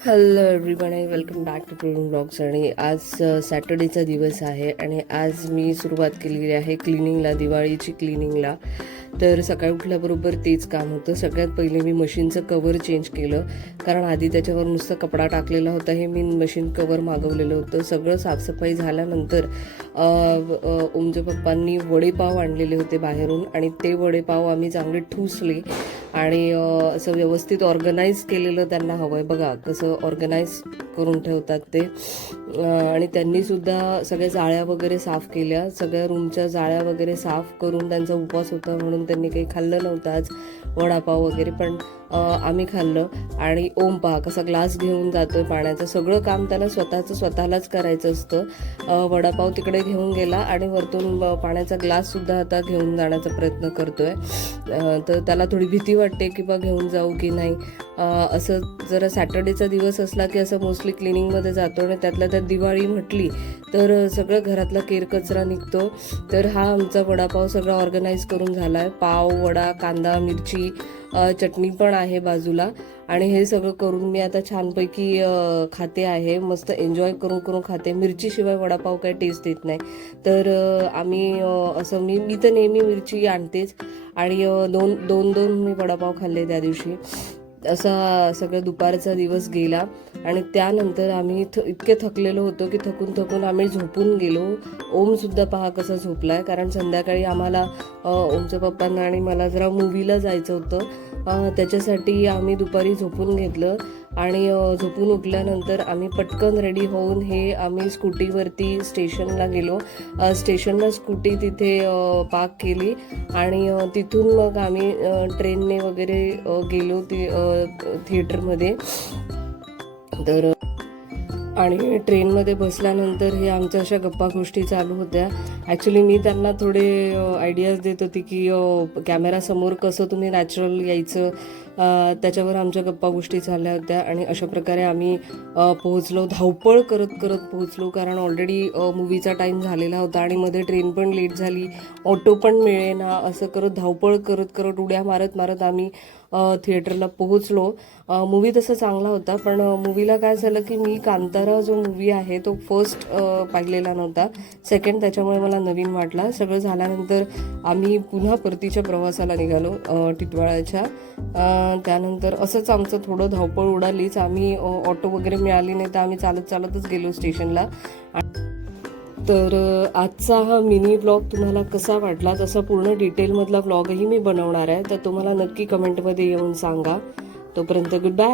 Hello everyone आणि welcome back to प्रोडून blogs. आणि आज सॅटर्डेचा दिवस आहे आणि आज मी सुरुवात केलेली आहे क्लिनिंगला, दिवाळीची क्लिनिंगला. तर सकाळी उठल्याबरोबर तेच काम होतं. सगळ्यात पहिले मी मशीनचं कवर चेंज केलं, कारण आधी त्याच्यावर नुसतं कपडा टाकलेला होता. हे मी मशीन कवर मागवलेलं होतं. सगळं साफसफाई झाल्यानंतर ओमच्या पप्पांनी वडेपाव आणलेले होते बाहेरून आणि ते वडेपाव आम्ही चांगले ठुसले आणि असं व्यवस्थित ऑर्गनाईज केलेलं त्यांना हवं आहे. बघा कसं ऑर्गनाईज करून ठेवतात ते. आणि त्यांनीसुद्धा सगळ्या जाळ्या वगैरे साफ केल्या, सगळ्या रूमच्या जाळ्या वगैरे साफ करून. त्यांचा उपवास होता म्हणून त्यांनी काही खाल्लं नव्हतं आज, वडापाव वगैरे, पण आम्ही खाल्लं. आणि ओम पहा कसा ग्लास घेऊन जातोय पाण्याचं. सगळं काम त्याला स्वतःलाच करायचं असतं. वडापाव तिकडे घेऊन गेला आणि वरतून पाण्याचा ग्लाससुद्धा आता घेऊन जाण्याचा प्रयत्न करतोय. तर त्याला थोडी भीती वाटते की बा घेऊन जाऊ की नाही. असं जरा सॅटर्डेचा दिवस असला की असं मोस्टली क्लिनिंगमध्ये जातो आणि त्यातल्या त्यात दिवाळी म्हटली तर सगळं घरातला केरकचरा निघतो. तर हा आमचा वडापाव सगळा ऑर्गनाईज करून झाला आहे. पाव, वडा, कांदा, मिरची, चटणी पण आहे बाजूला. आणि हे सगळं करून मी आता छानपैकी खाते आहे. मस्त एन्जॉय करून करून खाते. मिरचीशिवाय वडापाव काही टेस्ट येत नाही. तर आम्ही असं मी तर नेहमी मिरची आणतेच आणि दोन मी वडापाव खाल्ले त्या दिवशी. असा सगळं दुपारचा दिवस गेला आणि त्यानंतर आम्ही इतके थकलेलो होतो की थकून आम्ही झोपून गेलो. ओमसुद्धा पहा कसा झोपलाय, कारण संध्याकाळी आम्हाला ओमच्या पप्पांना आणि मला जरा मूवीला जायचं होतं. त्याच्यासाठी आम्ही दुपारी झोपून घेतलं आणि झोपून उठल्यानंतर आम्ही पटकन रेडी होऊन आम्ही स्कूटीवरती स्टेशनला गेलो. स्टेशनला स्कूटी तिथे पार्क केली आणि तिथून मग आम्ही ट्रेनने वगैरे गेलो थिएटरमध्ये. तर आणि ट्रेनमध्ये बसल्यानंतर आमच्या अशा गप्पा गोष्टी चालू होत्या. ॲक्च्युली मी त्यांना थोडे आयडियाज देत होती की कॅमेरासमोर कसं तुम्ही नॅचरल यायचं, त्याच्यावर आमच्या गप्पा गोष्टी चालल्या होत्या. आणि अशा प्रकारे आम्ही पोहोचलो, धावपळ करत पोहोचलो, कारण ऑलरेडी मूवीचा टाईम झालेला होता आणि मध्ये ट्रेन पण लेट झाली, ऑटो पण मिळेना. असं करत धावपळ करत उड्या मारत आम्ही थिएटरला पोहोचलो. मूवी तसं चांगला होता, पण मूवीला काय झालं की मी कांतारा जो मूवी आहे तो फर्स्ट पाहिलेला नव्हता, सेकंड, त्याच्यामुळे मला नवीन वाटला. सगळं झाल्यानंतर आम्ही पुन्हा परतीच्या प्रवासाला निघालो टिटवाळ्याच्या. त्यानंतर असंच आमचं थोडं धावपळ उडालीच. आम्ही ऑटो वगैरे मिळाली नाही तर आम्ही चालतच गेलो स्टेशनला. तर आजचा हा मिनी व्लॉग तुम्हाला कसा वाटला, तसा पूर्ण डिटेलमधला व्लॉगही मी बनवणार आहे, तर तुम्हाला नक्की कमेंटमध्ये येऊन सांगा. तोपर्यंत गुड बाय.